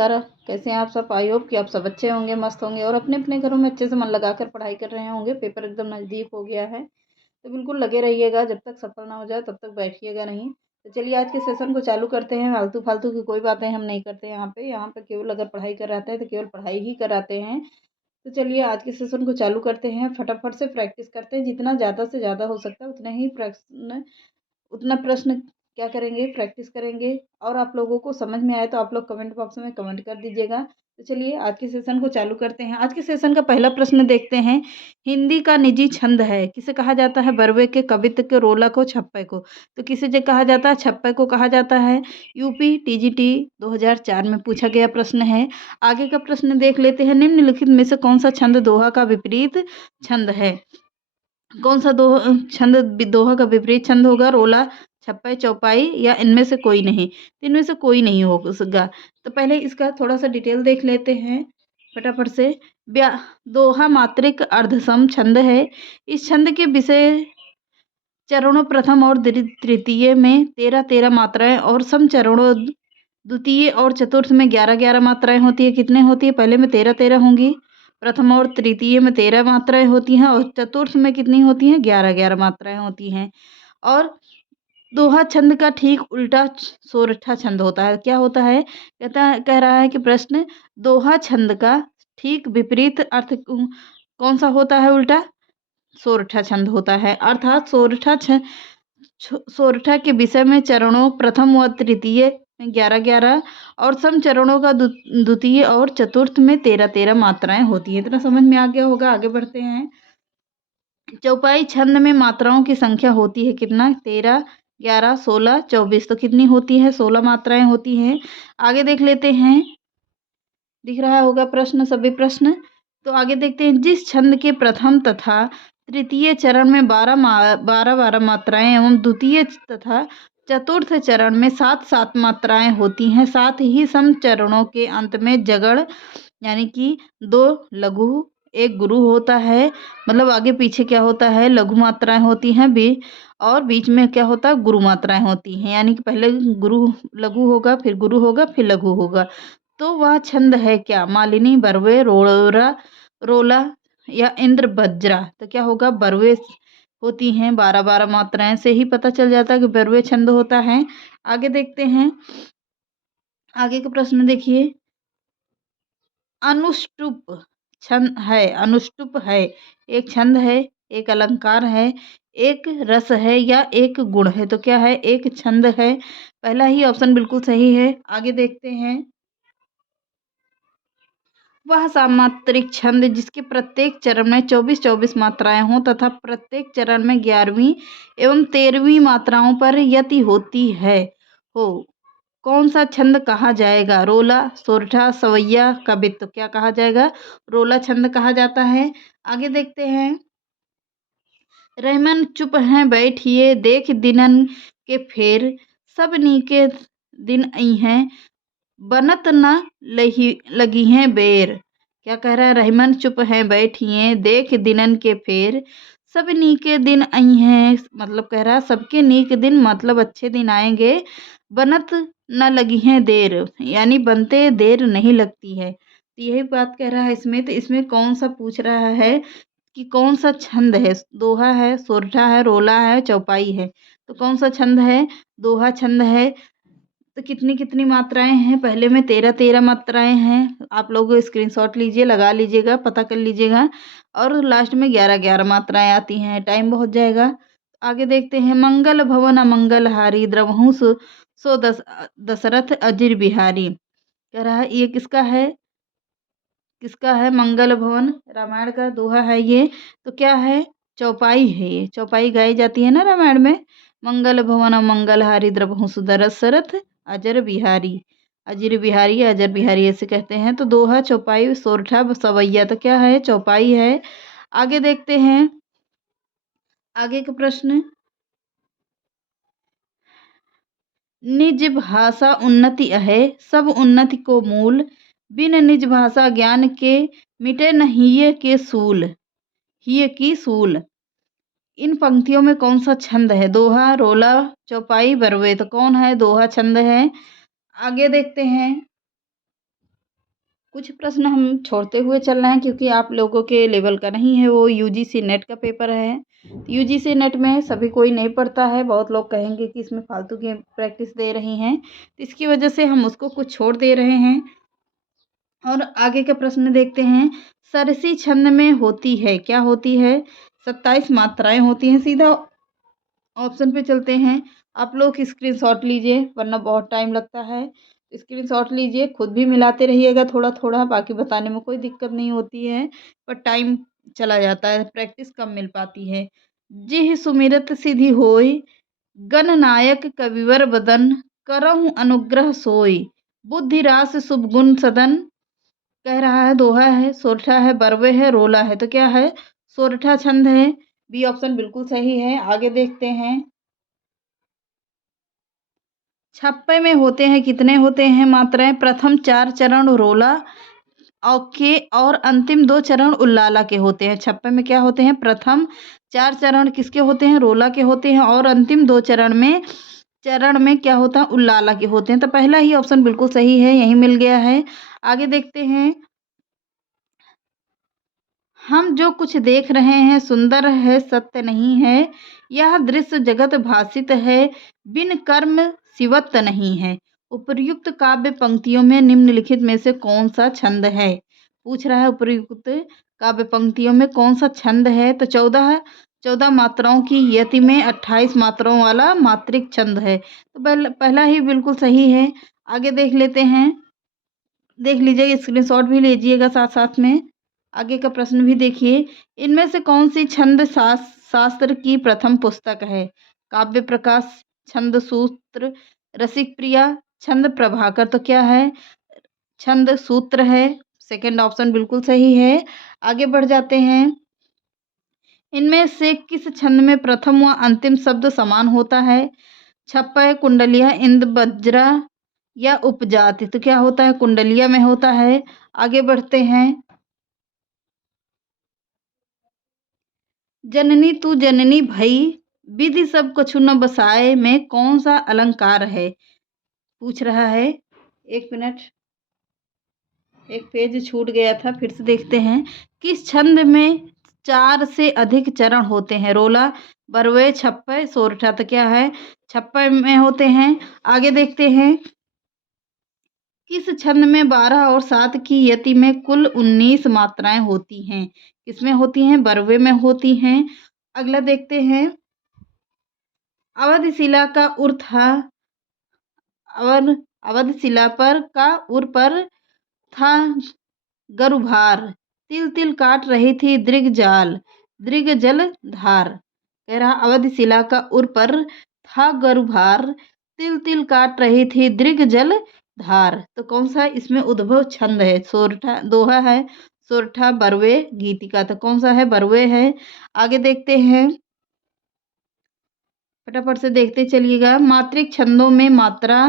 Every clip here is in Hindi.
नमस्कार। कैसे हैं आप सब? आई होप कि आप सब अच्छे होंगे, मस्त होंगे और अपने अपने घरों में अच्छे से मन लगाकर पढ़ाई कर रहे होंगे। पेपर एकदम नज़दीक हो गया है, तो बिल्कुल लगे रहिएगा। जब तक सफल ना हो जाए तब तक बैठिएगा नहीं। तो चलिए आज के सेशन को चालू करते हैं। फालतू फालतू की कोई बातें हम नहीं करते यहाँ पे केवल अगर पढ़ाई कराते हैं तो केवल पढ़ाई ही कराते हैं। तो चलिए आज के सेशन को चालू करते हैं। फटाफट से प्रैक्टिस करते हैं, जितना ज़्यादा से ज़्यादा हो सकता है उतना प्रश्न क्या करेंगे, प्रैक्टिस करेंगे। और आप लोगों को समझ में आए तो आप लोग कमेंट बॉक्स में कमेंट कर दीजिएगा। तो चलिए आज के सेशन को चालू करते हैं। आज के सेशन का पहला प्रश्न देखते हैं। हिंदी का निजी छंद है, किसे कहा जाता है? बरवे के, कवित्त के, रोला को, छप्पे को। तो किसे जो कहा जाता है? छप्पे को कहा जाता है। यूपी टीजीटी 2004 में पूछा गया प्रश्न है। आगे का प्रश्न देख लेते हैं। निम्नलिखित में से कौन सा छंद दोहा का विपरीत छंद है? कौन सा दोहा का विपरीत छंद होगा? रोला, छप्पा, चौपाई या इनमें से कोई नहीं? तो इनमें से कोई नहीं होगा। तो पहले इसका थोड़ा सा डिटेल देख लेते हैं फटाफट से। ब्या दोहा मात्रिक अर्धसम छंद है। इस छंद के विषय चरणों प्रथम और तृतीय में 13-13 मात्राएं और सम चरणों द्वितीय और चतुर्थ में 11-11 मात्राएं होती है। कितने होती है? पहले में 13-13 होंगी, प्रथम और तृतीय में 13 मात्राएं होती हैं और चतुर्थ में कितनी होती हैं? 11-11 मात्राएं होती हैं। और दोहा छंद का ठीक उल्टा सोरठा छंद होता है। क्या होता है? कह रहा है कि प्रश्न दोहा छंद का ठीक विपरीत अर्थ कौन सा होता है? उल्टा सोरठा छंद होता है। अर्थात सोरठा के विषय में चरणों प्रथम व तृतीय में 11-11 और सम चरणों का द्वितीय और चतुर्थ में 13-13 मात्राएं होती है। इतना समझ में आ गया होगा। आगे बढ़ते हैं। चौपाई छंद में मात्राओं की संख्या होती है कितना? 13, 11, 16, 24। तो कितनी होती है? 16 मात्राएं होती हैं। आगे देख लेते हैं। दिख रहा होगा प्रश्न, सभी प्रश्न। तो आगे देखते हैं। जिस छंद के प्रथम तथा तृतीय चरण में 12 मात्राएं एवं द्वितीय तथा चतुर्थ चरण में 7-7 मात्राएं होती हैं, साथ ही सम चरणों के अंत में जगड़ यानी कि 2 लघु 1 गुरु होता है। मतलब आगे पीछे क्या होता है? लघु मात्राएं होती हैं और बीच में क्या होता है? गुरु मात्राएं होती हैं। यानी कि पहले गुरु लघु होगा, फिर गुरु होगा, फिर लघु होगा। तो वह छंद है क्या? मालिनी, बरवे, रोला या इंद्र बज्रा। तो क्या होगा? बरवे होती हैं। 12-12 मात्राएं से ही पता चल जाता है कि बरवे छंद होता है। आगे देखते हैं। आगे का प्रश्न देखिए। अनुष्टुप छंद है। अनुष्टुप है एक छंद है, एक अलंकार है, एक रस है या एक गुण है? तो क्या है? एक छंद है। पहला ही ऑप्शन बिल्कुल सही है। आगे देखते हैं। वह सामात्रिक छंद जिसके प्रत्येक चरण में 24-24 मात्राएं हों तथा प्रत्येक चरण में 11वीं एवं 13वीं मात्राओं पर यति होती है हो, कौन सा छंद कहा जाएगा? रोला, सोरठा, सवैया, कवित्त। क्या कहा जाएगा? रोला छंद कहा जाता है। आगे देखते हैं। रहमन चुप हैं बैठिए, देख दिनन के फेर, सब नीके दिन आई हैं, बनत न लगी हैं बेर। क्या कह रहा है? रहमन चुप हैं बैठिए, देख दिनन के फेर, सब नीके दिन आई हैं। मतलब कह रहा है सबके नीक दिन, मतलब अच्छे दिन आएंगे। बनत न लगी हैं देर, यानी बनते देर नहीं लगती है। तो यही बात कह रहा है इसमें। तो इसमें कौन सा पूछ रहा है कि कौन सा छंद है? दोहा है, सोरठा है, रोला है, चौपाई है। तो कौन सा छंद है? दोहा छंद है। तो कितनी कितनी मात्राएं हैं? पहले में 13-13 मात्राएं हैं। आप लोग स्क्रीनशॉट लीजिए, लगा लीजिएगा, पता कर लीजिएगा। और लास्ट में 11-11 मात्राएं आती हैं। टाइम बहुत जाएगा। आगे देखते हैं। मंगल भवन अमंगल हारी, द्रवहु सो दशरथ अजिर बिहारी। कह रहा है ये किसका है? किसका है? मंगल भवन रामायण का दोहा है ये। तो क्या है? चौपाई है। ये चौपाई गाई जाती है ना रामायण में। मंगल भवन अमंगल हारी, द्रवहु दशरथ अजर बिहारी। अजर बिहारी, अजर बिहारी ऐसे कहते हैं। तो दोहा, चौपाई, सोरठा, सवैया। तो क्या है? चौपाई है। आगे देखते हैं। आगे का प्रश्न। निज भाषा उन्नति है, सब उन्नति को मूल, बिन निज भाषा ज्ञान के मिटे न हिय के सूल, हिय की सूल। इन पंक्तियों में कौन सा छंद है? दोहा, रोला, चौपाई, बरवे। तो कौन है? दोहा छंद है। आगे देखते हैं। कुछ प्रश्न हम छोड़ते हुए चल रहे हैं क्योंकि आप लोगों के लेवल का नहीं है, वो यूजीसी नेट का पेपर है। यूजीसी नेट में सभी कोई नहीं पढ़ता है, बहुत लोग कहेंगे कि इसमें फालतू की प्रैक्टिस दे रही हैं, तो इसकी वजह से हम उसको कुछ छोड़ दे रहे हैं। और आगे के प्रश्न देखते हैं। सरसी छंद में होती है, क्या होती है? 27 मात्राएं होती हैं। सीधा ऑप्शन पे चलते हैं। आप लोग स्क्रीनशॉट लीजिए वरना बहुत टाइम लगता है। स्क्रीनशॉट लीजिए, खुद भी मिलाते रहिएगा थोड़ा थोड़ा, बाकी बताने में कोई दिक्कत नहीं होती है, पर टाइम चला जाता है, प्रैक्टिस कम मिल पाती है। जिह सुमिरत सिद्धि होय, गणनायक कविवर बदन, करहु अनुग्रह सोय, बुद्धि रास शुभ गुण सदन। कह रहा है, दोहा है, सोरठा है, बरवे है, रोला है, तो क्या है? सोरठा छंद है। बी ऑप्शन बिल्कुल सही है। आगे देखते हैं। छप्पे में होते हैं, कितने होते हैं मात्राएं? प्रथम 4 चरण रोला ओके और अंतिम 2 चरण उल्लाला के होते हैं। छप्पे में क्या होते हैं? प्रथम 4 चरण किसके होते हैं? रोला के होते हैं, और अंतिम 2 चरण में क्या होता है? उल्लाला के होते हैं। तो पहला ही ऑप्शन बिल्कुल सही है, यही मिल गया है। आगे देखते हैं। हम जो कुछ देख रहे हैं सुंदर है, सत्य नहीं है, यह दृश्य जगत भासित है, बिन कर्म शिवत्त नहीं है। उपर्युक्त काव्य पंक्तियों में निम्नलिखित में से कौन सा छंद है? पूछ रहा है, उपर्युक्त काव्य पंक्तियों में कौन सा छंद है? तो 14 मात्राओं की यति में 28 मात्राओं वाला मात्रिक छंद है। तो पहला ही बिल्कुल सही है। आगे देख लेते हैं। देख लीजिए, स्क्रीनशॉट भी लीजिएगा साथ साथ में। आगे का प्रश्न भी देखिए। इनमें से कौन सी छंद शास्त्र की प्रथम पुस्तक है? काव्य प्रकाश, छंद सूत्र, रसिक प्रिया, छंद प्रभाकर। तो क्या है? छंद सूत्र है। सेकंड ऑप्शन बिल्कुल सही है। आगे बढ़ जाते हैं। इनमें से किस छंद में प्रथम व अंतिम शब्द समान होता है? छप्पय, कुंडलिया, इंद, बज्रा या उपजाति। तो क्या होता है? कुंडलिया में होता है। आगे बढ़ते हैं। जननी तू जननी भई, विधि सब कछु न बसाए में कौन सा अलंकार है? पूछ रहा है। एक मिनट, एक पेज छूट गया था, फिर से देखते हैं। किस छंद में 4 से अधिक चरण होते हैं? रोला, बरवे, छप्पय, सोरठा। तो क्या है? छप्पय में होते हैं। आगे देखते हैं। किस छंद में 12 और 7 की यति में कुल 19 मात्राएं होती हैं? किसमें होती हैं? बरवे में होती हैं। अगला देखते हैं। अवध शिला का उर था अवर अवध शिला पर का उर पर था गरुभार, तिल तिल काट रही थी दृग जाल, दृग जल धार। कह रहा, अवध शिला का उर पर था गरुभार, तिल तिल काट रही थी दृग जल धार। तो कौन सा इसमें उद्भव छंद है? सोरठा, दोहा है, सोरठा, बरवे, गीतिका। तो कौन सा है? बरवे है। आगे देखते हैं, फटाफट से देखते चलिएगा। मात्रिक छंदों में मात्रा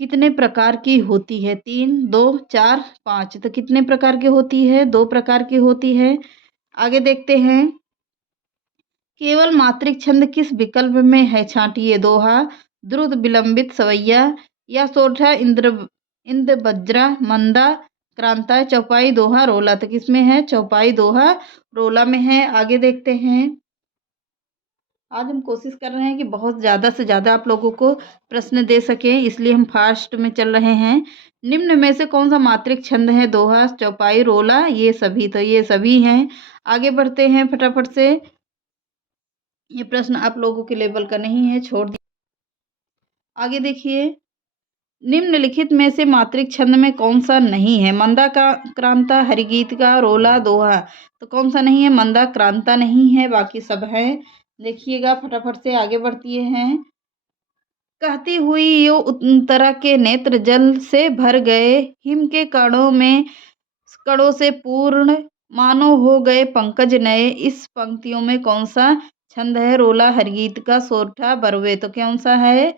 कितने प्रकार की होती है? 3, 2, 4, 5। तो कितने प्रकार की होती है? 2 प्रकार की होती है। आगे देखते हैं। केवल मात्रिक छंद किस विकल्प में है? छांटिए। दोहा, द्रुत, विलंबित, सवैया या सोरठा, इंद्र बज्रा, मंदा, क्रांता, चौपाई, दोहा, रोला। तो किसमें है? चौपाई, दोहा, रोला में है। आगे देखते हैं। आज हम कोशिश कर रहे हैं कि बहुत ज़्यादा से ज़्यादा आप लोगों को प्रश्न दे सकें, इसलिए हम फास्ट में चल रहे हैं। निम्न में से कौन सा मात्रिक छंद है? दोहा, चौपाई, रोला, ये सभी। तो ये सभी हैं। आगे बढ़ते हैं फटाफट से। ये प्रश्न आप लोगों के लेवल का नहीं है, छोड़ दिए। आगे देखिए। निम्नलिखित में से मात्रिक छंद में कौन सा नहीं है? मंदा का क्रांता, हरिगीत का, रोला, दोहा। तो कौन सा नहीं है? मंदा क्रांता नहीं है, बाकी सब है। देखिएगा फटाफट से, आगे बढ़ती हैं। कहती हुई यो उत्तरा के नेत्र जल से भर गए, हिम के कणों से पूर्ण, मानो हो गए पंकज नए। इस पंक्तियों में कौन सा छंद है? रोला, हरिगीत का, सोरठा, बरवे। तो कौन सा है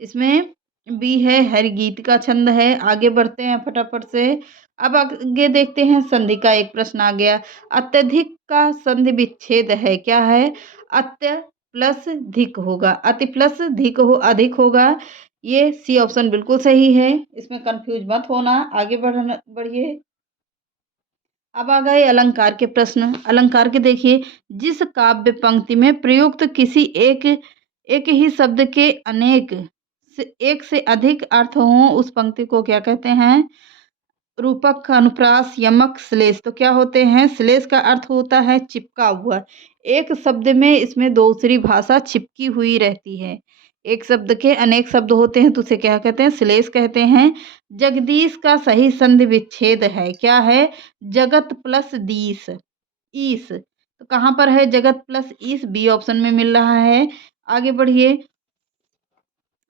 इसमें? बी है, हरिगीत का छंद है। आगे बढ़ते हैं फटाफट से। अब आगे देखते हैं। संधि का एक प्रश्न आ गया। अत्यधिक का संधि विच्छेद है, क्या है? अत्य प्लस धिक होगा, अति प्लस धिक हो अधिक होगा, ये सी ऑप्शन बिल्कुल सही है, इसमें कंफ्यूज मत होना, आगे बढ़िए। अब आ गए अलंकार के प्रश्न। अलंकार के देखिए, जिस काव्य पंक्ति में प्रयुक्त किसी एक ही शब्द के एक से अधिक अर्थ हों, उस पंक्ति को क्या कहते हैं? रूपक, अनुप्रास, यमक, श्लेष। तो क्या होते हैं? श्लेष का अर्थ होता है चिपका हुआ। एक शब्द में इसमें दूसरी भाषा चिपकी हुई रहती है। एक शब्द के अनेक शब्द होते हैं तो उसे क्या कहते हैं? श्लेष कहते हैं। जगदीश का सही संधि विच्छेद है, क्या है? जगत प्लस दीस, ईस। तो कहाँ पर है जगत प्लस ईस? बी ऑप्शन में मिल रहा है। आगे बढ़िए,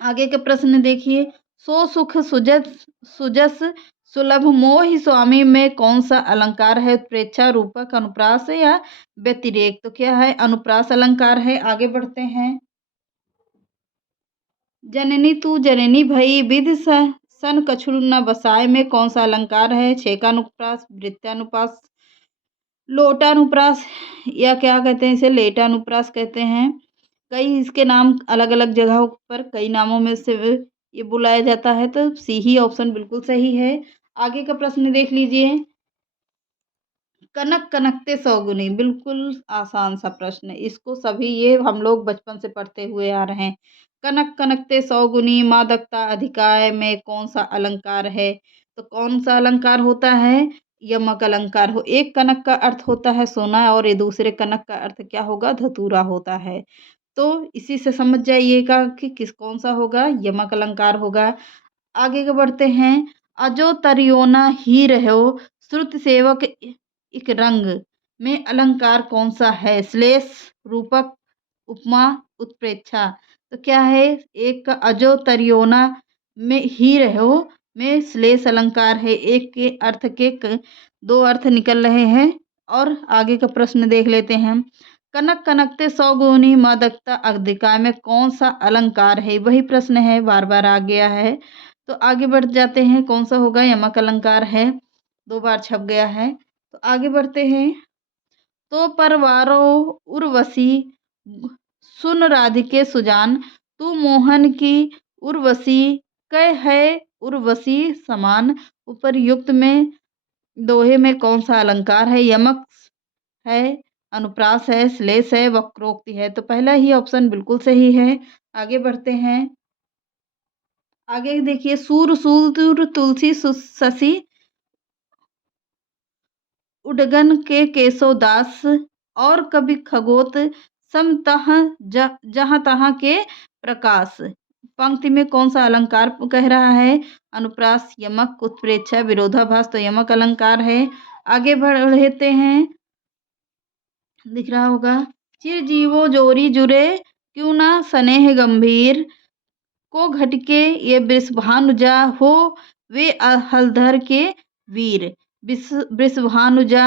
आगे के प्रश्न देखिए। सो सुख सुजस सुजस सुलभ मोहि स्वामी में कौन सा अलंकार है? उत्प्रेक्षा, रूपक, अनुप्रास या व्यतिरेक? तो क्या है? अनुप्रास अलंकार है। आगे बढ़ते हैं। जननी तू जननी भई विधि सन कछु न बसाए में कौन सा अलंकार है? छेकानुप्रास, वृत्यानुप्रास, लोटानुप्रास या क्या कहते हैं इसे? लेटानुप्रास कहते हैं। कई इसके नाम अलग अलग जगहों पर कई नामों में से ये बुलाया जाता है, तो सी ही ऑप्शन बिल्कुल सही है। आगे का प्रश्न देख लीजिए। कनक कनकते सौगुनी, बिल्कुल आसान सा प्रश्न, इसको सभी ये हम लोग बचपन से पढ़ते हुए आ रहे हैं। कनक कनकते सौगुनी मादकता अधिकाय में कौन सा अलंकार है? तो कौन सा अलंकार होता है? यमक अलंकार हो। एक कनक का अर्थ होता है सोना और ये दूसरे कनक का अर्थ क्या होगा? धतूरा होता है। तो इसी से समझ जाइएगा कि कौन सा होगा? यमक अलंकार होगा। आगे के बढ़ते हैं। अजो तरियोना ही रहो श्रुत सेवक एक रंग में अलंकार कौन सा है? श्लेष, रूपक, उपमा, उत्प्रेक्षा। तो क्या है? एक का अजो तरियोना में ही रहो में श्लेष अलंकार है। एक के अर्थ के दो अर्थ निकल रहे हैं। और आगे का प्रश्न देख लेते हैं। कनक कनकते सौगुनी मादकता अधिकाय में कौन सा अलंकार है? वही प्रश्न है, बार बार आ गया है। तो आगे बढ़ जाते हैं। कौन सा होगा? यमक अलंकार है, 2 बार छप गया है। तो आगे बढ़ते हैं। तो परवारो उर्वशी सुन राधिके सुजान, तू मोहन की उर्वशी कह है उर्वशी समान। उपर्युक्त में दोहे में कौन सा अलंकार है? यमक है, अनुप्रास है, श्लेष है, वक्रोक्ति है। तो पहला ही ऑप्शन बिल्कुल सही है। आगे बढ़ते हैं। आगे देखिए। सूर सूर तुलसी शशि उडगन के केशवदास और कभी खगोत समतः जहाँ तहाँ के प्रकाश। पंक्ति में कौन सा अलंकार कह रहा है? अनुप्रास, यमक, उत्प्रेक्षा, विरोधाभास। तो यमक अलंकार है। आगे बढ़ते हैं। दिख रहा होगा। चिर जीवो जोरी जुरे क्यों ना स्नेह गंभीर, को घटके ये वृषभानुजा हो वे हलधर के वीर। वृषभानुजा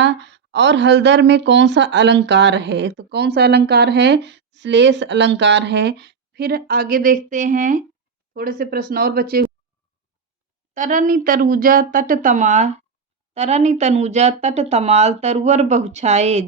और हलधर में कौन सा अलंकार है? तो कौन सा अलंकार है? श्लेष अलंकार है। फिर आगे देखते हैं। थोड़े से प्रश्न और बचे। तरनी तरुजा तट तमाल, तरनी तनुजा तट तमाल तरुवर बहुछाए,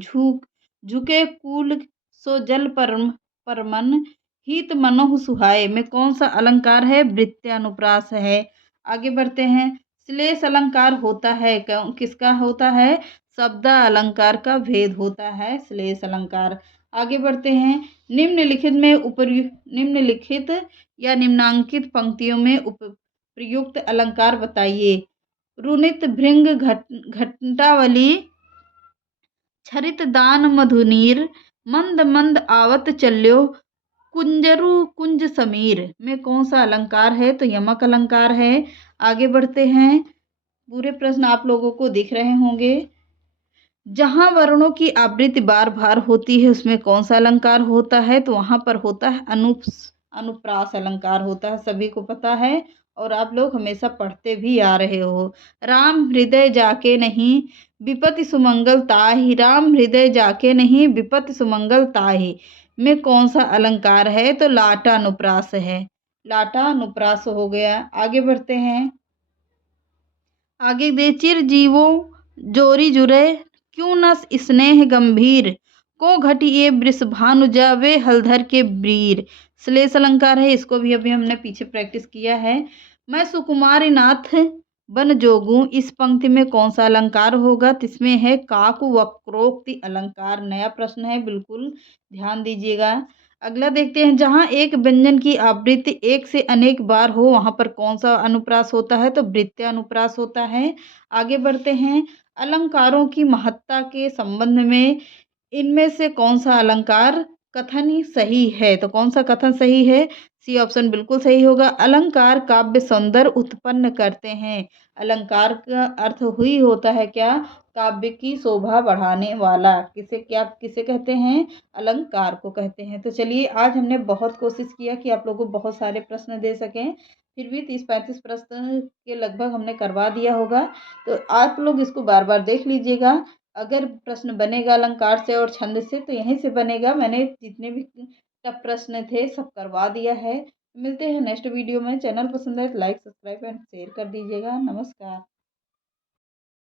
झुके कूल सो जल परमन हित मनोह सुहाए में कौन सा अलंकार है? वृत्यानुप्रास है। आगे बढ़ते हैं। श्लेष अलंकार होता है किसका होता है? शब्द अलंकार का भेद होता है श्लेष अलंकार। आगे बढ़ते हैं। निम्नलिखित या निम्नांकित पंक्तियों में प्रयुक्त अलंकार बताइए। रुनित भृंग घंटावली, छरित दान मधुनीर, मंद मंद आवत चल्यो, कुंजरु कुंज समीर में कौन सा अलंकार है? तो यमक अलंकार है। आगे बढ़ते हैं। पूरे प्रश्न आप लोगों को दिख रहे होंगे। जहाँ वर्णों की आवृत्ति बार बार होती है उसमें कौन सा अलंकार होता है? तो वहाँ पर होता है अनुप्रास अलंकार होता है, सभी को पता है और आप लोग हमेशा पढ़ते भी आ रहे हो। राम हृदय जाके नहीं विपत्ति सुमंगल ताहि, राम हृदय जाके नहीं विपत्ति सुमंगल ताहि में कौन सा अलंकार है? तो लाटा अनुप्रास है। लाटा अनुप्रास हो गया। आगे बढ़ते हैं। आगे दे चिर जीवो जोरी जुरे क्यों न स्नेह गंभीर, को घटिए वृषभानुजा वे हलधर के वीर। श्लेष अलंकार है, इसको भी अभी हमने पीछे प्रैक्टिस किया है। मैं सुकुमारी नाथ बन जोगूं, इस पंक्ति में कौन सा अलंकार होगा? तो इसमें है काकु वक्रोक्ति अलंकार। नया प्रश्न है, बिल्कुल ध्यान दीजिएगा। अगला देखते हैं, जहाँ एक व्यंजन की आवृत्ति एक से अनेक बार हो वहां पर कौन सा अनुप्रास होता है? तो वृत्तीय अनुप्रास होता है। आगे बढ़ते हैं, अलंकारों की महत्ता के संबंध में इनमें से कौन सा अलंकार कथन ही सही है? तो कौन सा कथन सही है? सी ऑप्शन बिल्कुल सही होगा। अलंकार काव्य सौंदर्य उत्पन्न करते हैं। अलंकार का अर्थ हुई होता है क्या? काव्य की शोभा बढ़ाने वाला। किसे कहते हैं? अलंकार को कहते हैं। तो चलिए, आज हमने बहुत कोशिश किया कि आप लोगों को बहुत सारे प्रश्न दे सकें, फिर भी 30-35 प्रश्न के लगभग हमने करवा दिया होगा। तो आप लोग इसको बार बार देख लीजिएगा। अगर प्रश्न बनेगा अलंकार से और छंद से तो यहीं से बनेगा। मैंने जितने भी टफ प्रश्न थे सब करवा दिया है। मिलते हैं नेक्स्ट वीडियो में। चैनल पसंद है तो लाइक, सब्सक्राइब एंड शेयर कर दीजिएगा। नमस्कार।